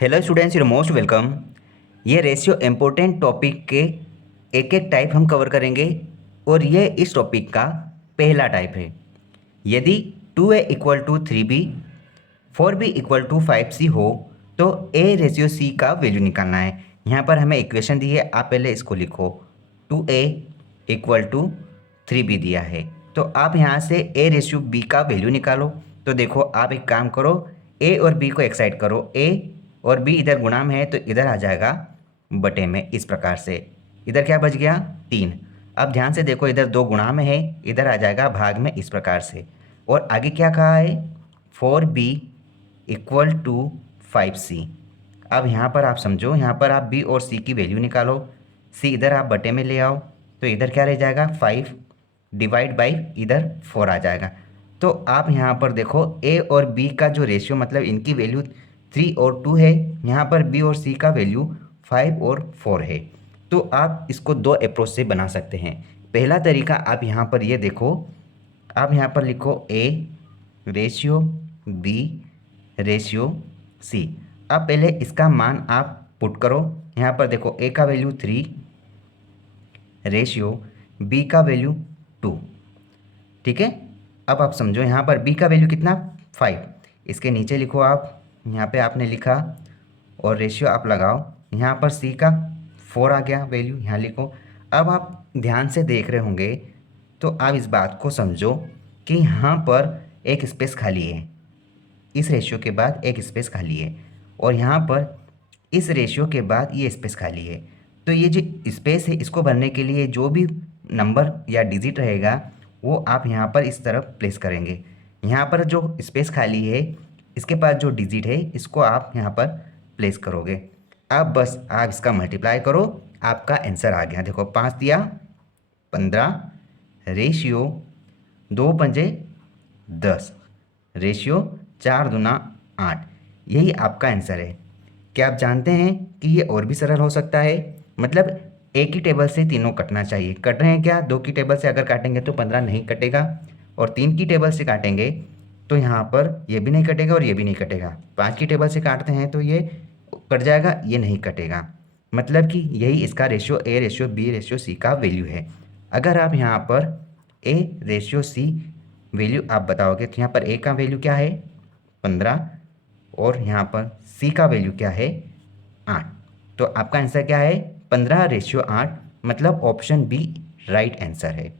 Hello students, you most welcome. ये ratio important topic के एक एक टाइप हम कवर करेंगे और ये इस टॉपिक का पहला टाइप है। यदि 2a equal to 3b, 4b equal to 5c हो तो a रेशियो c का वैल्यू निकालना है। यहाँ पर हमें इक्वेशन दी है, आप पहले इसको लिखो। 2a इक्वल टू 3b दिया है तो आप यहाँ से a रेशियो b का वैल्यू निकालो। तो देखो, आप एक काम करो, a और b को एक साइड करो। a और b इधर गुणा में है तो इधर आ जाएगा बटे में, इस प्रकार से। इधर क्या बच गया? 3। अब ध्यान से देखो, इधर 2 गुणा में है, इधर आ जाएगा भाग में, इस प्रकार से। और आगे क्या कहा है? 4b equal to 5c। अब यहाँ पर आप समझो, यहाँ पर आप b और c की वैल्यू निकालो। c इधर आप बटे में ले आओ तो इधर क्या रह जाएगा? 5 डिवाइड बाई इधर 4 आ जाएगा। तो आप यहाँ पर देखो, a और b का जो रेशियो, मतलब इनकी वैल्यू 3 और 2 है, यहाँ पर b और c का वैल्यू 5 और 4 है। तो आप इसको दो अप्रोच से बना सकते हैं। पहला तरीका, आप यहाँ पर ये देखो, आप यहाँ पर लिखो a ratio b ratio c। अब पहले इसका मान आप पुट करो। यहाँ पर देखो, a का वैल्यू 3 रेशियो b का वैल्यू 2। ठीक है। अब आप समझो, यहाँ पर b का वैल्यू कितना? 5। इसके नीचे लिखो आप, यहाँ पे आपने लिखा और रेशियो आप लगाओ। यहाँ पर c का 4 आ गया वैल्यू, यहाँ लिखो। अब आप ध्यान से देख रहे होंगे तो आप इस बात को समझो कि यहाँ पर एक स्पेस खाली है, इस रेशियो के बाद एक स्पेस खाली है, और यहाँ पर इस रेशियो के बाद ये स्पेस खाली है। तो ये जो स्पेस है, इसको भरने के लिए जो भी नंबर या डिजिट रहेगा वो आप यहाँ पर इस तरफ प्लेस करेंगे। यहाँ पर जो स्पेस खाली है, इसके पास जो डिजिट है, इसको आप यहाँ पर प्लेस करोगे। अब बस आप इसका मल्टीप्लाई करो, आपका आंसर आ गया। देखो, 5 दिया 15 रेशियो 2 पंजे 10 रेशियो 4 दूना 8। यही आपका आंसर है। क्या आप जानते हैं कि ये और भी सरल हो सकता है? मतलब एक ही टेबल से तीनों कटना चाहिए। कट रहे हैं क्या? 2 की टेबल से अगर काटेंगे तो 15 नहीं कटेगा, और 3 की टेबल से काटेंगे तो यहाँ पर ये भी नहीं कटेगा और ये भी नहीं कटेगा। 5 की टेबल से काटते हैं तो ये कट जाएगा, ये नहीं कटेगा। मतलब कि यही इसका ratio a ratio b ratio c का वैल्यू है। अगर आप यहाँ पर a रेशियो c वैल्यू आप बताओगे तो यहाँ पर a का वैल्यू क्या है? 15, और यहाँ पर c का वैल्यू क्या है? 8। तो आपका आंसर क्या है? 15 रेशियो 8, मतलब ऑप्शन बी राइट आंसर है।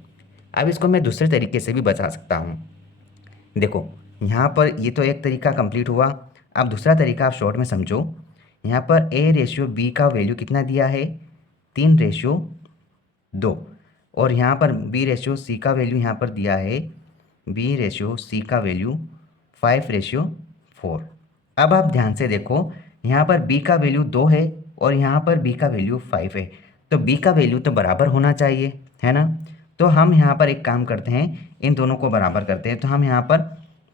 अब इसको मैं दूसरे तरीके से भी बता सकता हूँ। देखो, यहाँ पर ये तो एक तरीका कंप्लीट हुआ। अब दूसरा तरीका आप शॉर्ट में समझो। यहाँ पर a रेशियो b का वैल्यू कितना दिया है? 3 रेशियो 2, और यहाँ पर b रेशियो c का वैल्यू यहाँ पर दिया है, b रेशियो c का वैल्यू 5 रेशियो 4। अब आप ध्यान से देखो, यहाँ पर b का वैल्यू 2 है और यहाँ पर b का वैल्यू 5 है, तो b का वैल्यू तो बराबर होना चाहिए, है ना? तो हम यहाँ पर एक काम करते हैं, इन दोनों को बराबर करते हैं। तो हम यहाँ पर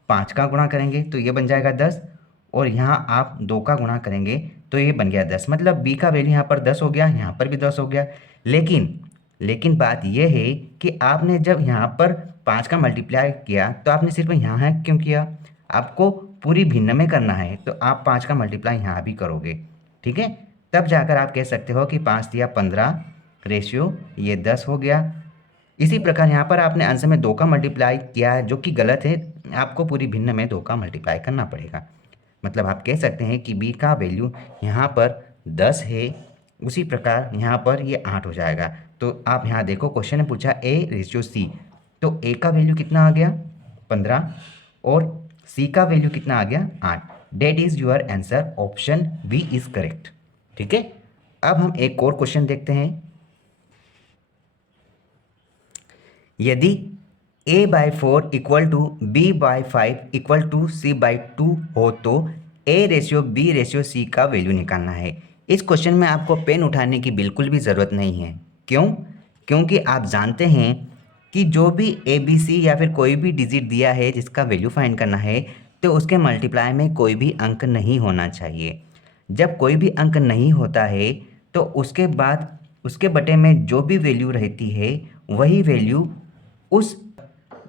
5 का गुणा करेंगे तो ये बन जाएगा 10, और यहाँ आप 2 का गुणा करेंगे तो ये बन गया 10। मतलब b का वैल्यू यहाँ पर 10 हो गया, यहाँ पर भी 10 हो गया। लेकिन बात यह है कि आपने जब यहाँ पर 5 का मल्टीप्लाई किया तो आपने सिर्फ यहाँ है क्यों किया? आपको पूरी भिन्न में करना है, तो आप 5 का मल्टीप्लाई यहाँ भी करोगे। ठीक है, तब जाकर आप कह सकते हो कि 5 दिया 15 रेशियो ये 10 हो गया। इसी प्रकार यहाँ पर आपने आंसर में 2 का मल्टीप्लाई किया है, जो कि गलत है। आपको पूरी भिन्न में 2 का मल्टीप्लाई करना पड़ेगा। मतलब आप कह सकते हैं कि b का वैल्यू यहाँ पर 10 है, उसी प्रकार यहाँ पर ये 8 हो जाएगा। तो आप यहाँ देखो, क्वेश्चन ने पूछा a रेशियो c, तो a का वैल्यू कितना आ गया? 15, और c का वैल्यू कितना आ गया? 8। That is your answer, option B is correct. ठीक है। अब हम एक और क्वेश्चन देखते हैं। यदि a/4 equal to b/5 equal to c/2 हो तो a ratio b ratio c का वैल्यू निकालना है। इस क्वेश्चन में आपको पेन उठाने की बिल्कुल भी ज़रूरत नहीं है। क्यों? क्योंकि आप जानते हैं कि जो भी ए बी सी या फिर कोई भी डिजिट दिया है जिसका वैल्यू फाइंड करना है, तो उसके मल्टीप्लाई में कोई भी अंक नहीं होना चाहिए। जब कोई भी अंक नहीं होता है तो उसके बाद उसके बटे में जो भी वैल्यू रहती है, वही वैल्यू उस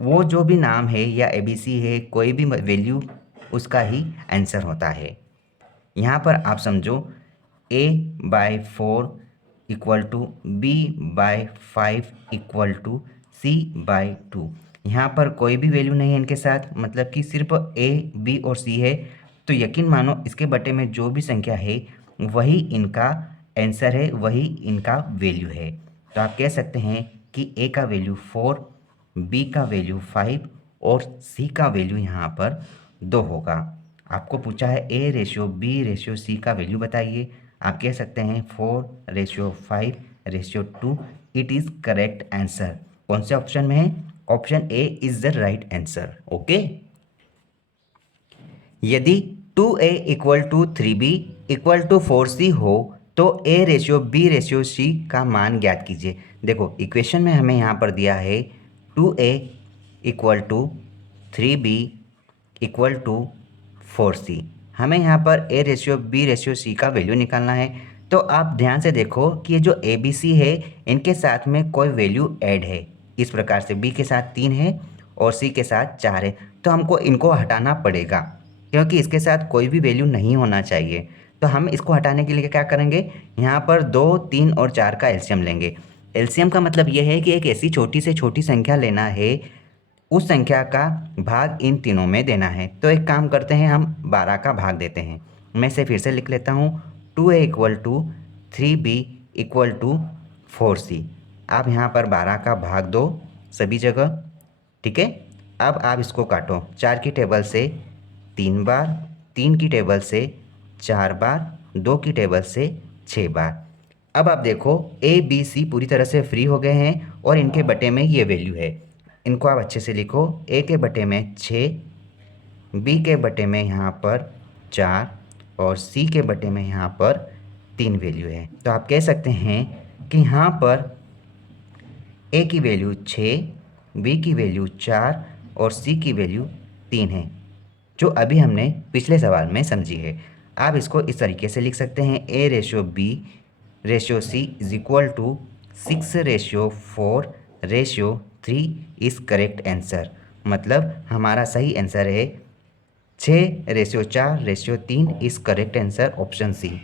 वो जो भी नाम है या एबीसी है, कोई भी वैल्यू उसका ही आंसर होता है। यहाँ पर आप समझो a/4 equal to b/5 equal to c/2। यहाँ पर कोई भी वैल्यू नहीं है इनके साथ, मतलब कि सिर्फ a, b और c है। तो यकीन मानो इसके बटे में जो भी संख्या है वही इनका आंसर है, वही इनका वैल्यू है। तो आप कह सकते हैं कि a का वैल्यू 4, b का वैल्यू 5 और c का वैल्यू यहाँ पर 2 होगा। आपको पूछा है a/b/c का वैल्यू बताइए। आप कह सकते हैं 4/5/2। It is correct answer. कौन से ऑप्शन में है? Option A is the right answer. Okay. यदि 2a equal to 3b equal to 4c हो तो a/b/c का मान ज्ञात कीजिए। देखो इक्वेशन में हमें यहाँ पर दिया है 2a equal to 3b equal to 4c। हमें यहाँ पर a/b/c का वैल्यू निकालना है। तो आप ध्यान से देखो कि ये जो a b c है इनके साथ में कोई वैल्यू ऐड है। इस प्रकार से b के साथ 3 है और c के साथ 4 है, तो हमको इनको हटाना पड़ेगा क्योंकि इसके साथ कोई भी वैल्यू नहीं होना चाहिए। तो हम इसको हटाने के लिए क्या करेंगे, यहाँ पर 2, 3 और 4 का एलसीएम लेंगे। एलसीएम का मतलब ये है कि एक ऐसी छोटी से छोटी संख्या लेना है, उस संख्या का भाग इन तीनों में देना है। तो एक काम करते हैं, हम 12 का भाग देते हैं। मैं इसे फिर से लिख लेता हूँ 2a equal to 3b equal to 4c। आप यहाँ पर 12 का भाग दो सभी जगह, ठीक है। अब आप इसको काटो, 4 की टेबल से 3 बार, 3 की टेबल से 4 बार, 2 की टेबल से 6 बार। अब आप देखो ए बी सी पूरी तरह से फ्री हो गए हैं और इनके बटे में ये वैल्यू है। इनको आप अच्छे से लिखो, ए के बटे में 6, बी के बटे में यहाँ पर 4 और सी के बटे में यहाँ पर 3 वैल्यू है। तो आप कह सकते हैं कि यहाँ पर ए की वैल्यू 6, बी की वैल्यू 4 और सी की वैल्यू 3 है, जो अभी हमने पिछले सवाल में समझी है। आप इसको इस तरीके से लिख सकते हैं a/b/c is equal to 6/4/3 is correct answer. मतलब हमारा सही आंसर है 6/4/3 is correct answer, option C.